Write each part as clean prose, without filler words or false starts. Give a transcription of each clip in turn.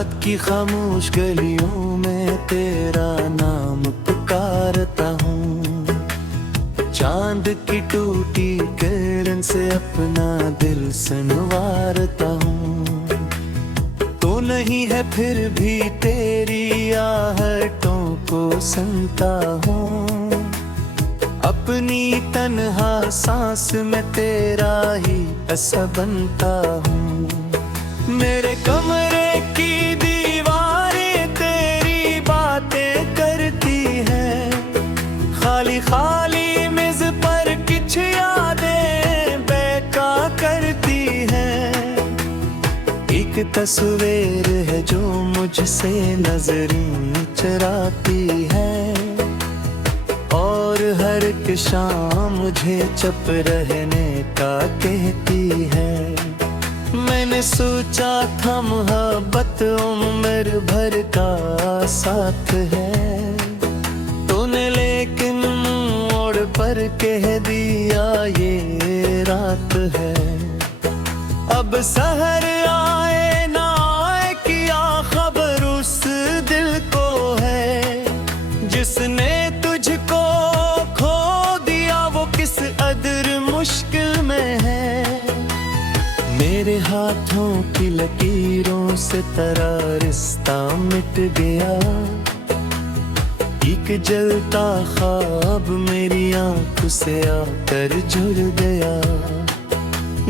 रात की खामोश गलियों में तेरा नाम पुकारता हूँ। चांद की टूटी किरण से अपना दिल संवारता हूँ। तो नहीं है फिर भी तेरी आहटों को सुनता हूँ। अपनी तन्हा सांस में तेरा ही ऐसा बनता हूँ। मेरे कमरे की दीवारें तेरी बातें करती हैं। खाली खाली मेज पर कुछ यादें बैका करती हैं। एक तस्वीर है जो मुझसे नजरें चुराती है, और हर एक शाम मुझे चुप रहने का कहती है। मैंने सोचा था मोहब्बत उम्र भर का साथ है, तूने लेकिन मोड़ पर कह दिया ये रात है। अब सहर आए ना आए क्या खबर उस दिल को है, जिसने तुझको खो दिया वो किस कदर मुश्किल में है। मेरे हाथों की लकीरों से तेरा रिश्ता मिट गया। एक जलता ख्वाब मेरी आंखों से आकर जुड़ गया।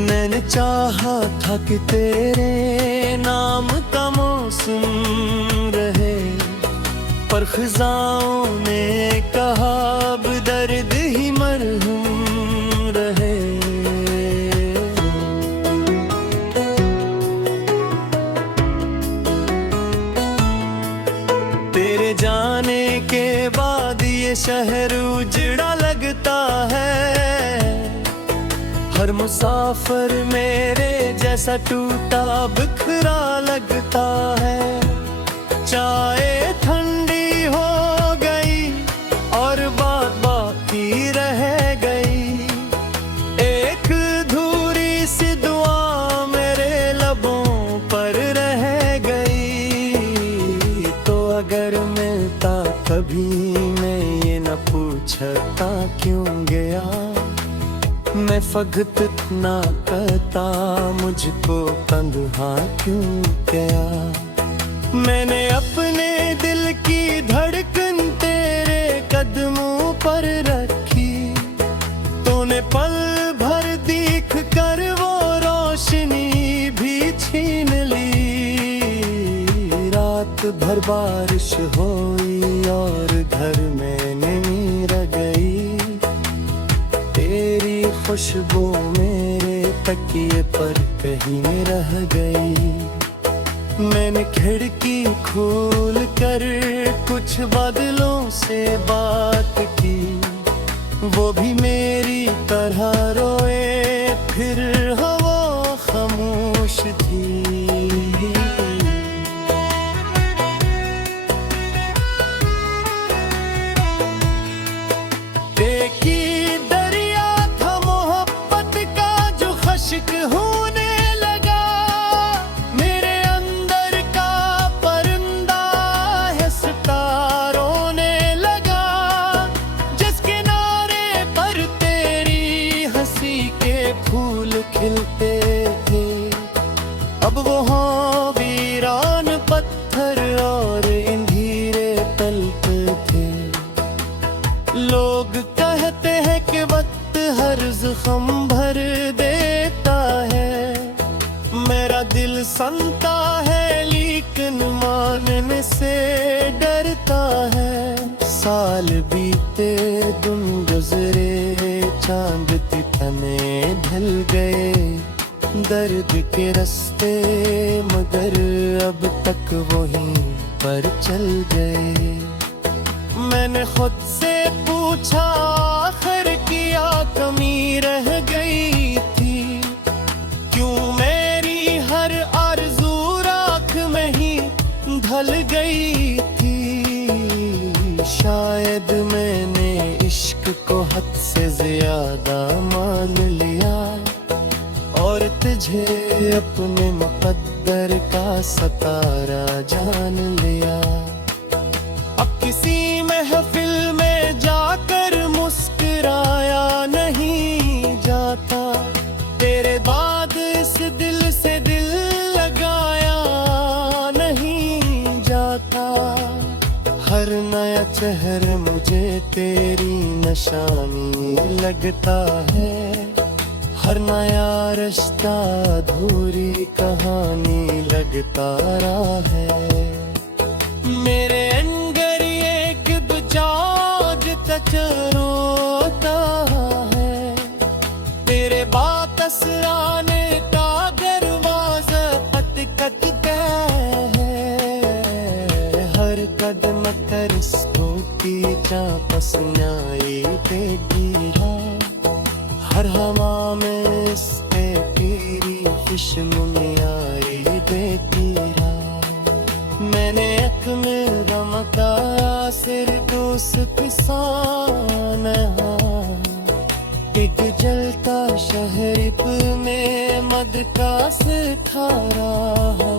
मैंने चाहा था कि तेरे नाम का मौसम रहे, पर खिजाओं ने कहा अब दर्द ही मरहूम रहे। तेरे जाने के बाद ये शहर उजड़ा लगता है। हर मुसाफिर मेरे जैसा टूटा बिखरा लगता है। चाय ठंडी हो गई और बात बाकी रह गई। एक धूरी सी दुआ मेरे लबों पर रह गई। तो अगर मिलता कभी मैं ये न पूछता क्यों गया। मैं फकत इतना कहता मुझको तन्हा क्यों गया। मैंने अपने दिल की धड़कन तेरे कदमों पर रखी। तूने पल भर देख कर वो रोशनी भी छीन ली। रात भर बारिश हुई और घर में नमी रह गई। तेरी खुशबू मेरे तकिए पर कहीं रह गई। मैंने खिड़की खोल कर कुछ बादलों से बात की। वो भी मेरी तरह रोए फिर हवा खामोश थी। होने लगा मेरे अंदर का परिंदा है सितारों ने लगा। जिस किनारे पर तेरी हंसी के फूल खिलते थे, अब वो हाँ वीरान पत्थर और इंधीरे तलते थे। लोग कहते हैं कि वक्त हर जख्म भर देता है। मेरा दिल सुनता है लेकिन मानने से डरता है। साल बीते दिन गुजरे चांद तितने ढल गए। दर्द के रास्ते मगर अब तक वहीं पर चल गए। मैंने खुद से पूछा आखिर क्या कमी रह गई थी। क्यों मेरी हर आरज़ू राख में ही ढल गई थी। शायद मैंने इश्क को हद से ज्यादा मान लिया और तुझे अपने मुकद्दर अंदर का सतारा जान लिया। अब किसी महफिल में जाकर मुस्कुराया नहीं जाता, तेरे बाद इस दिल से दिल लगाया नहीं जाता। हर नया चेहरा मुझे तेरी निशानी लगता है, हर नया रिश्ता अधूरी कहानी लगता रहा है। मेरे अंदर एक बुझाग तक रोता है, तेरे वापस आने का दरवाजा खटखटता है। हर कदम पर इसको की चापस न्याय पे गिरा, हर हवा में इसके तेरी खुशनुमाई देती रहा। मैंने एक में रमका सिर दोस्त साना, एक जलता शहर में मद का सितारा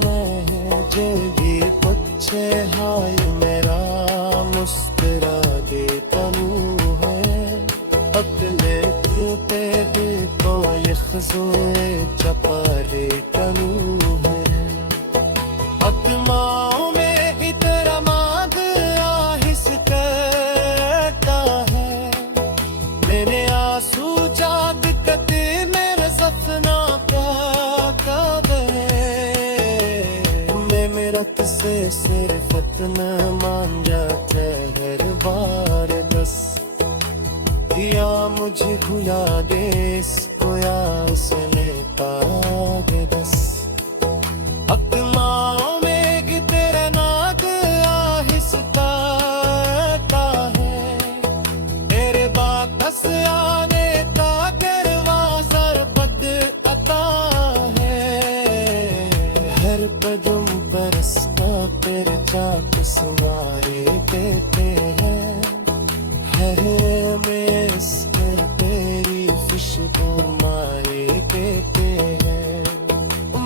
है। जल्दी पूछे हाय मेरा मुस्कुरा देता मुँह है, अपने टूटे दिल को ये खज़ोए चपारे तनू है। आत्माओं में इतना मांग आहिस करता है, मैंने आंसू जाग कते मेरे सपना का कबे। मैं मेरा तुझसे सिर्फ इतना मान जाता है हर बार बस, या मुझे भुला दे इसको या उसने ताग दस। आत्माओं में तेरा नाग आहिस्ता है, तेरे वापस आने का दरवाजा बद आता है। हर कदम पर इसका परचा सुनारे देते हैं, में इसके तेरी खुशबू मारे देते हैं।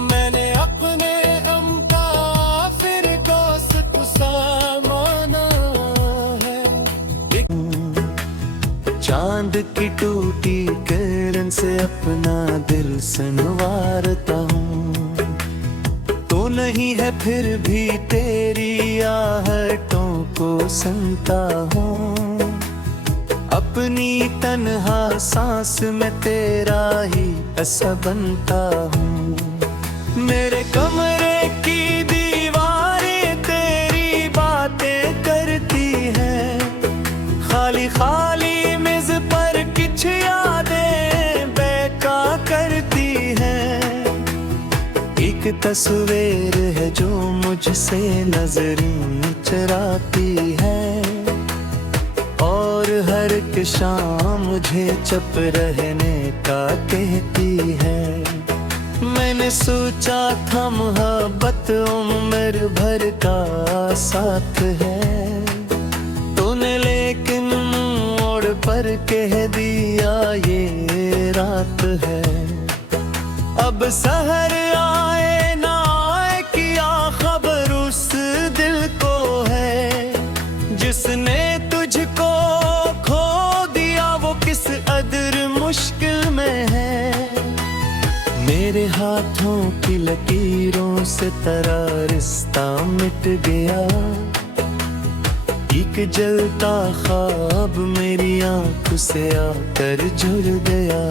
मैंने अपने गम का फिर दोस्त सा माना है। चांद की टूटी किरण से अपना दिल संवारता हूँ, तो नहीं है फिर भी तेरी आहटों को सुनता हूँ। अपनी तन्हा सांस में तेरा ही ऐसा बनता हूँ। मेरे कमरे की दीवारें तेरी बातें करती हैं, खाली खाली मेज पर कुछ यादें बेका करती हैं। एक तस्वीर है जो मुझसे नजरें चुराती है, और हर एक शाम मुझे चुप रहने का कहती है। मैंने सोचा था मोहब्बत उम्र भर का साथ है, तूने लेकिन मोड़ पर कह दिया ये रात है। अब सहर आए ना आए क्या खबर उस दिल को है, जिसने तुझको खो दिया वो किस कदर मुश्किल में है। मेरे हाथों की लकीरों से तेरा रिश्ता मिट गया, एक जलता ख्वाब मेरी आंखों से आकर जुड़ गया।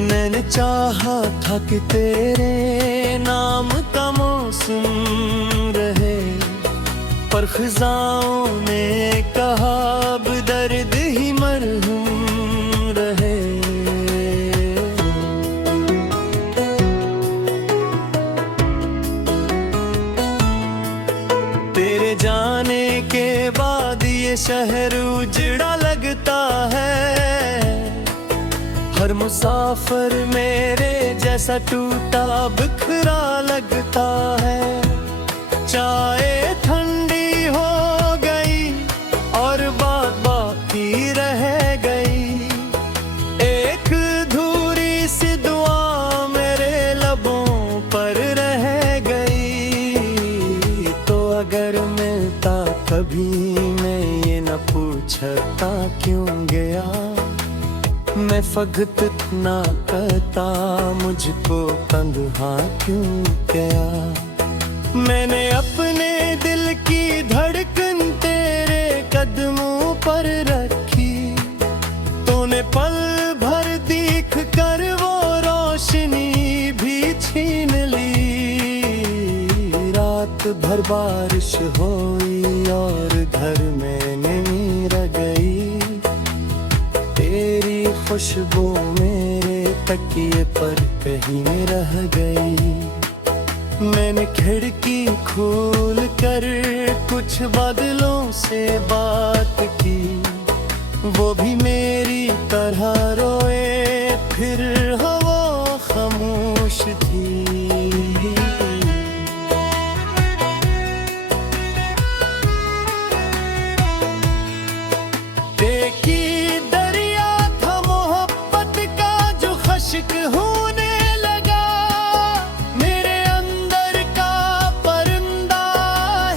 मैंने चाहा था कि तेरे नाम का मौसम रहे, पर ख़िज़ाओं ने कहा अब दर्द ही मरहूम रहे। तेरे जाने के बाद ये शहर उजड़ा लगता है, हर मुसाफिर मेरे जैसा टूटा बिखरा लगता है। चाय ठंडी हो गई और बात बाकी रह गई, एक अधूरी सी दुआ मेरे लबों पर रह कभी मैं ये न पूछता क्यों गया, मैं फकत ना कहता मुझको तन्हा क्यों गया। मैंने अपने दिल की धड़कन तेरे कदमों पर रखी, तूने पल भर देख कर वो रोशनी भी छीन ली। रात भर बारिश हुई और घर में नींद गई, तेरी खुशबू मेरे तकिए पर कहीं रह गई। मैंने खिड़की खोल कर कुछ बादलों से बात की, वो भी मेरी तरह रोए, फिर हवा खामोश थी। देखी दरिया था मोहब्बत का जो खश्क होने लगा, मेरे अंदर का परिंदा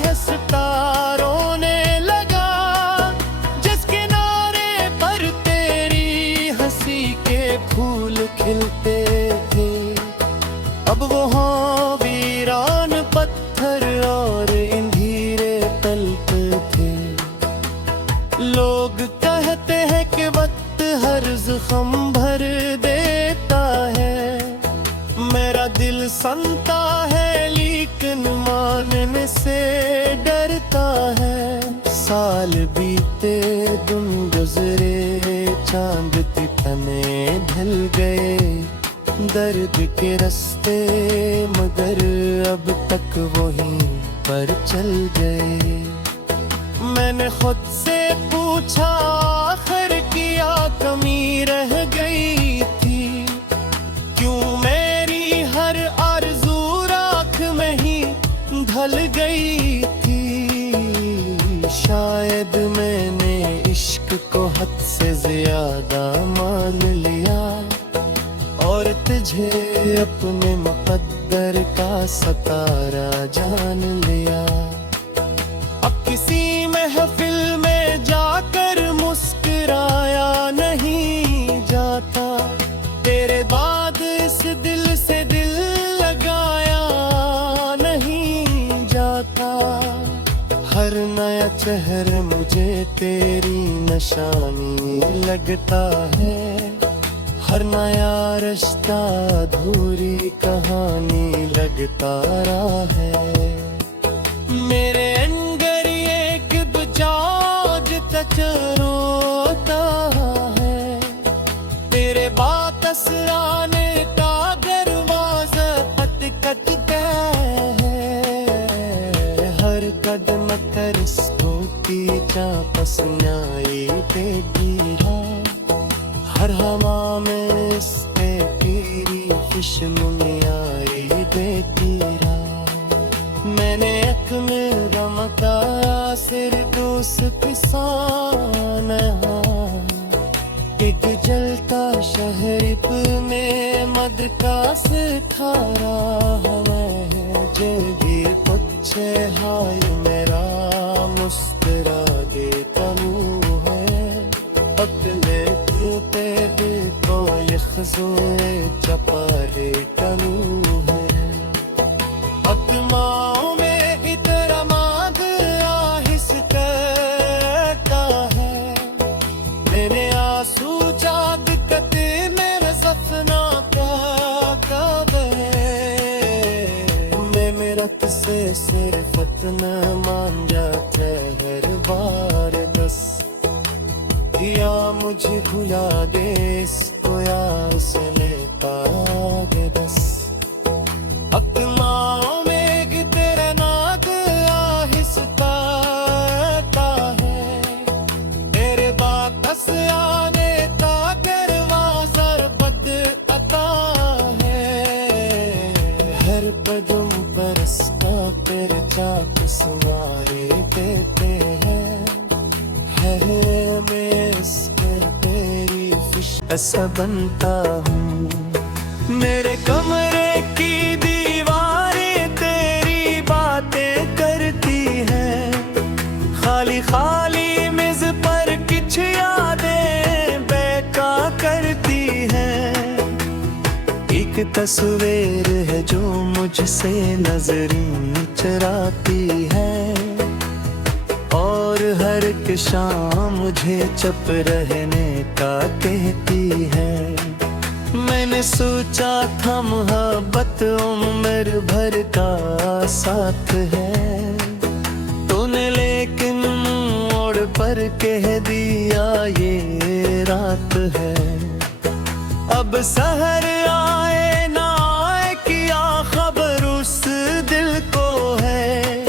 है सितारों ने लगा। जिस किनारे पर तेरी हंसी के फूल खिलते थे, अब वहाँ वीरान पत्थर और इंधीरे तलते थे। लोग कहते हैं कि वक्त हर ज़ख्म भर देता है, मेरा दिल सुनता है लेकिन मानने से डरता है। साल बीते दिन गुजरे, चांद तितने ढल गए, दर्द के रास्ते मगर अब तक वहीं पर चल गए। मैंने खुद से पूछा आखिर क्या कमी रह गई थी, क्यों मेरी हर आरज़ू राख में ही ढल गई थी। शायद मैंने इश्क को हद से ज्यादा मान लिया और तुझे अपने मुक़द्दर का सितारा जान लिया। अब किसी महफिल में जाकर मुस्कुराया नहीं जाता, तेरे बाद इस दिल से दिल लगाया नहीं जाता। हर नया चेहरा मुझे तेरी निशानी लगता है, हर नया रिश्ता अधूरी कहानी लगता रहा है। मेरे रोता है, तेरे बाकस आने का दरवाजा खटखटता है। हर कदम कर की चापस न्याई पे गिरा, हर हवा में इसके तेरी खुशबू आई बेतीरा। मैंने एक में रमका सिर दोस्त किसान, एक जलता शहर में मद का सितारा है। जल्दी पूछे हाय मेरा मुस्कुरा देता मुँह है, अपने टूटे दिल को ये खज़ोए चपारे का मुँह है। आत्माओं में इतना माद आहिस्ता करता है, मेरे आंसू जाग कते मेरे सपना का कबर। मैं मेरा किसे सिर्फ इतना मान जाता है हर बार दस, या मुझे भुला दे इसको याद से लेता आगे दस। आत्माओं में तेरा नाद आहिस्ता करता है, तेरे बाकस आने का दरवाजा बद आता है। हर कदम पर इसका तेरे चाक सुनारे देते हैं, है मैं इसके तेरी फिश ऐसा बनता हूँ। मेरे कमरे की दीवारें तेरी बातें करती हैं, खाली खाली मेज पर कुछ यादें बैका करती हैं। एक तस्वीर है जो मुझसे नजरें चुराती है, और हर एक शाम मुझे चुप रहने का कहती है। मैंने सोचा था मोहब्बत उम्र भर का साथ है, तूने लेकिन मोड़ पर कह दिया ये रात है। अब सहर आए ना आए क्या खबर उस दिल को है,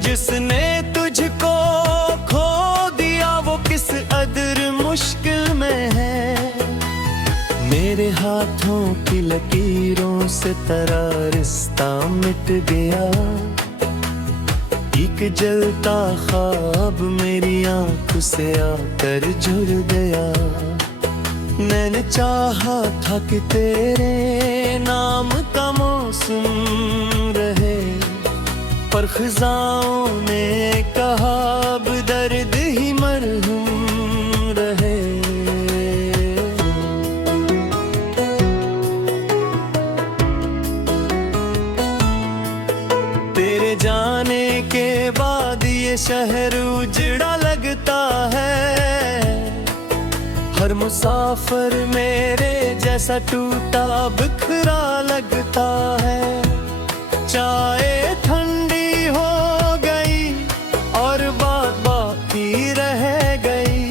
जिसने तुझको खो दिया वो किस कदर मुश्किल में है। मेरे हाथों की लकीरों से तेरा रिश्ता मिट गया, एक जलता ख्वाब मेरी आंखों से आकर जुड़ गया। मैंने चाहा था कि तेरे नाम का मौसम रहे, पर खिजाओं ने कहा अब दर्द ही मरहूम रहे। तेरे जाने के बाद ये शहर उजड़ा लगता है, हर मुसाफिर मेरे जैसा टूटा बिखरा लगता है। चाय ठंडी हो गई और बात बाकी रह गई,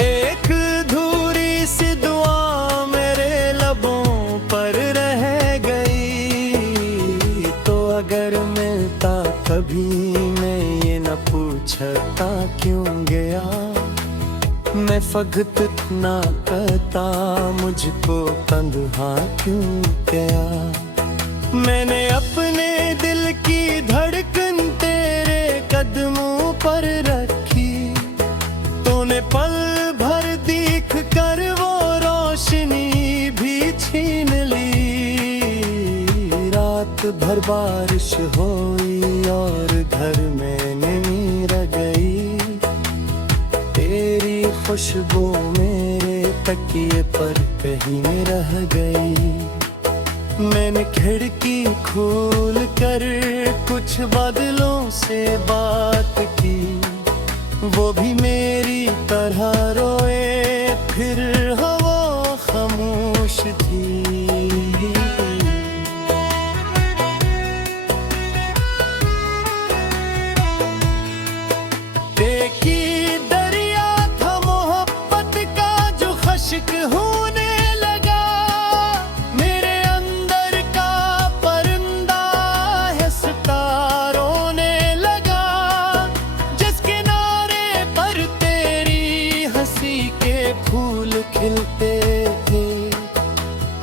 एक अधूरी सी दुआ मेरे लबों पर रह गई। तो अगर मिलता कभी मैं ये न पूछता क्यों गया, मैं फकत इतना कहता मुझको तन्हा क्यों गया। मैंने अपने दिल की धड़कन तेरे कदमों पर रखी, तूने पल भर देख कर वो रोशनी भी छीन ली। रात भर बारिश हुई और घर में नमी रह गई, तेरी खुशबू मेरे तकिए पर कहीं रह गई। मैंने खिड़की खोल कर कुछ बादलों से बात की, वो भी मेरी तरह रोए फिर हवा खामोश थी। देखी दरिया था मोहब्बत का जो खश्क होने लगा, मेरे अंदर का परिंदा है सितारा रोने लगा। जिस किनारे पर तेरी हंसी के फूल खिलते थे,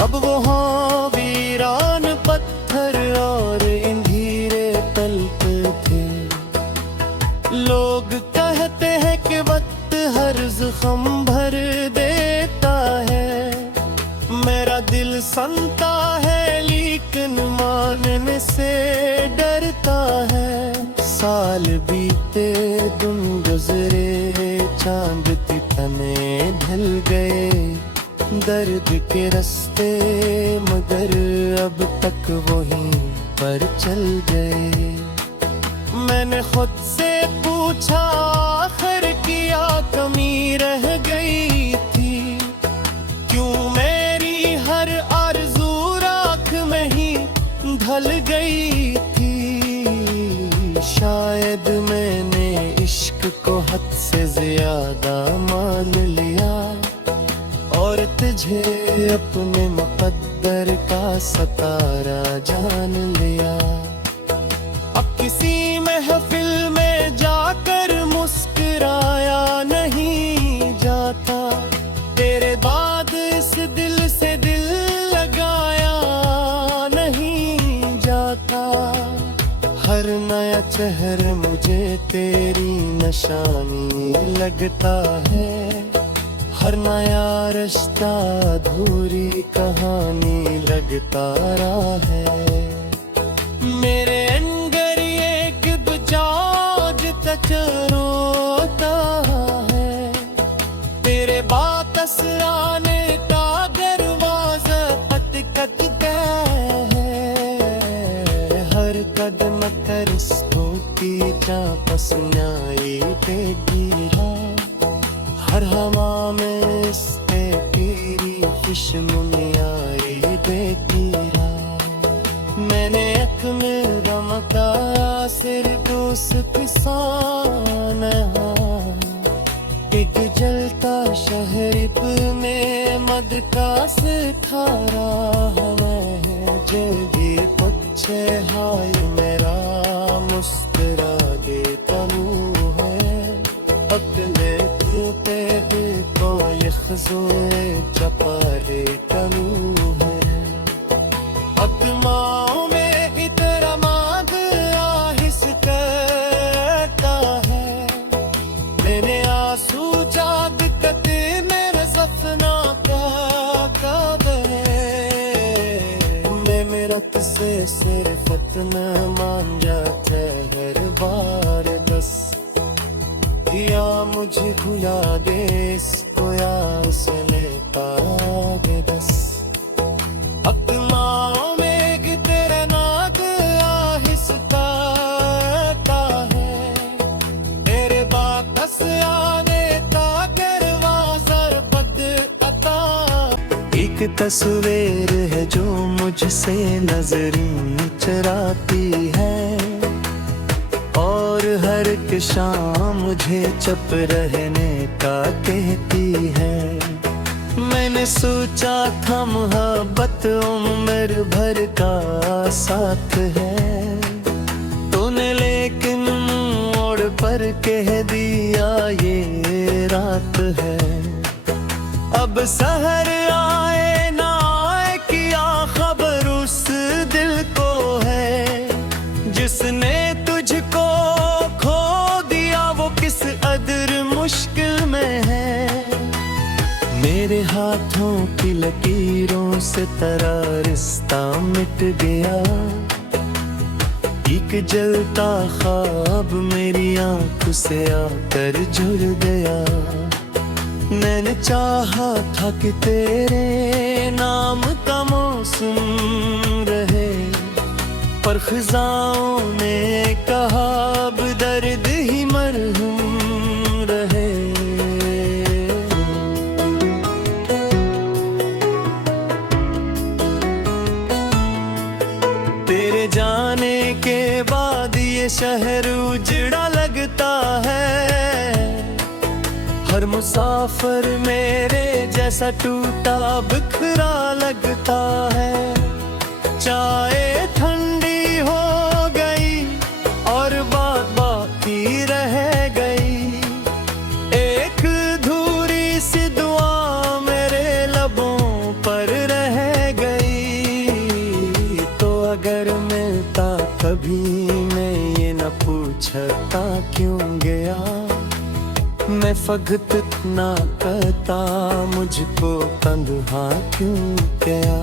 अब वहाँ वीरान पत्थर और इंधीरे तलते थे। लोग कहते हैं कि वक्त हर जख्म भर देता है, मेरा दिल सुनता है लेकिन मानने से डरता है। साल बीते दिन गुजरे चांद तने ढल गए, दर्द के रास्ते मगर अब तक वहीं पर चल गए। मैंने खुद से पूछा आखिर क्या कमी रह गई थी, क्यों मेरी हर आरज़ू राख में ही ढल गई थी। शायद मैंने इश्क को हद से ज्यादा मान लिया, और तुझे अपने मुक़द्दर का सितारा जान लिया। अब किसी महफिल में जाकर मुस्कुराया नहीं जाता, तेरे बाद इस दिल से दिल लगाया नहीं जाता। हर नया चेहरा मुझे तेरी निशानी लगता है, हर नया रिश्ता अधूरी कहानी लगता रहा है। मेरे अंदर एक बुझाज तचरो जा पसन्याई पे गिरा हर हवा में इसके तेरी खुशमुनियाई पे गिरा मैंने एक में रमका सिर दोस्त किसान एक जलता शहर में मद का सितारा है जल्दी पक्षे हाय मेरा मुस्कुरा देता मुँह है अपने टूटे हुए कोई खज़ोए चपा देता मुँह है आत्माओं में की तरह मांग आहिस करता है मैंने आंसू जाग कते मेरे सपना का मैं मेरा तुझसे सिर्फ इतना मान जाता है हर बार दस दिया मुझे भुला दे इसको याद से लेता आगे दस आत्माओं में कि तेरा नाक आहिस करता है तेरे बाकस आने का करवाज़र बद अता एक तस्वीर है जो मुझसे नजरें चुराती है और हर एक शाम मुझे चुप रहने का कहती है मैंने सोचा था मोहब्बत उम्र भर का साथ है तूने लेकिन मोड़ पर कह दिया ये रात है अब सहर आए ना आए क्या खबर उस दिल को है जिसने तुझको खो दिया वो किस कदर मुश्किल में है मेरे हाथों की लकीरों से तेरा रिश्ता मिट गया एक जलता ख्वाब मेरी आंखों से आकर जुड़ गया मैंने चाहा था कि तेरे नाम का मौसम रहे पर ख़ज़ाओं ने कहा अब दर्द ही मरहूम रहे तेरे जाने के बाद ये शहर उजड़ा लगता है हर मुसाफिर मेरे जैसा टूटा बिखरा लगता है चाय ठंडी हो गई और बात बाकी रह गई एक धूरी सी दुआ मेरे लबों पर रह गई तो अगर मिलता कभी मैं ये न पूछता क्यों गया मैं फकत ना करता मुझको तन्हा क्यों गया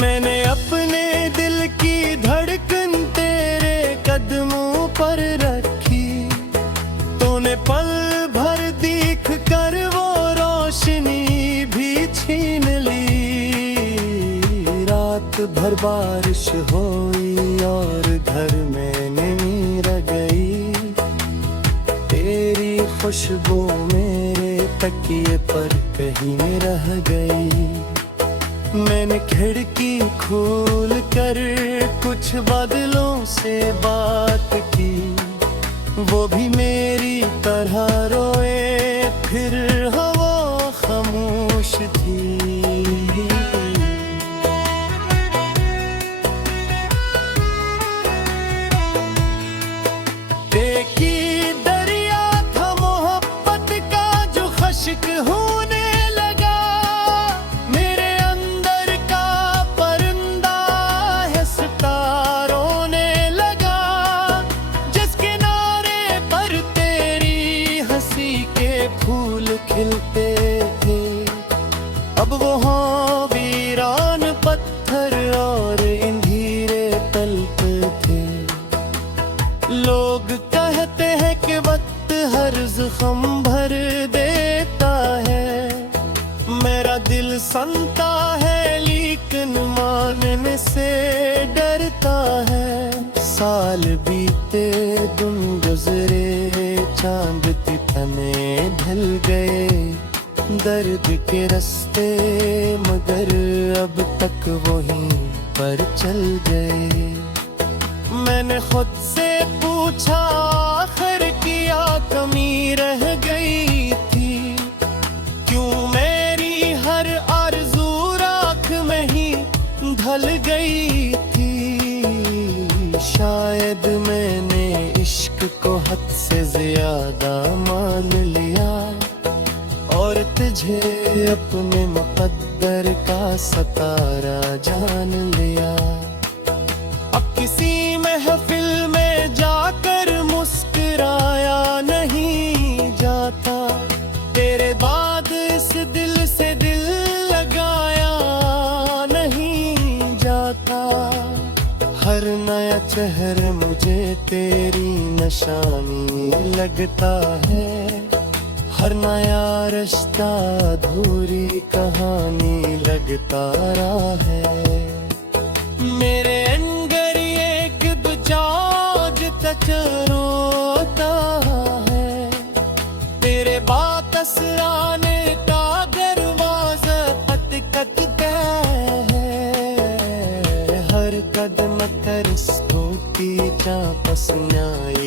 मैंने अपने दिल की धड़कन तेरे कदमों पर रखी तूने पल भर देख कर वो रोशनी भी छीन ली रात भर बारिश हुई और घर में नींद गई तेरी खुशबू मेरे तकिए पर कहीं रह गई मैंने खिड़की खोल कर कुछ बादलों से बात की वो भी मेरी तरह रोए फिर हवा खामोश थी देखी दरिया था मोहब्बत का जो खश्क होने लगा मेरे अंदर का परिंदा है सितारों ने लगा जिस किनारे पर तेरी हंसी के फूल खिलते थे अब वो वीरान पत्थर और इंधीरे तलते थे लोग कहते हैं कि वक्त हर जख्म भर देता है मेरा दिल सुनता है लेकिन मानने से डरता है साल बीत आते दिन गुजरे, चांद की तने ढल गए, दर्द के रास्ते मगर अब तक वहीं पर चल गए। मैंने खुद से पूछा आखिर क्या कमी रह गई थी, क्यों मेरी हर आरज़ू राख में ही ढल गई थी। शायद मैंने इश्क को हद से ज्यादा मान लिया, और तुझे अपने मुक़द्दर का सितारा जान लिया। अब किसी महफिल में जाकर मुस्कुराया नहीं जाता, तेरे बाद इस दिल से दिल लगाया नहीं जाता। हर नया चेहरा मुझे तेरी निशानी लगता है, हर नया रिश्ता अधूरी कहानी लगता रहा है। मेरे अंदर एक बुझाज तक रोता है, तेरे बात आने का दरवाजा खटखटता है। हर कदम कर इसको की जा पस न्याय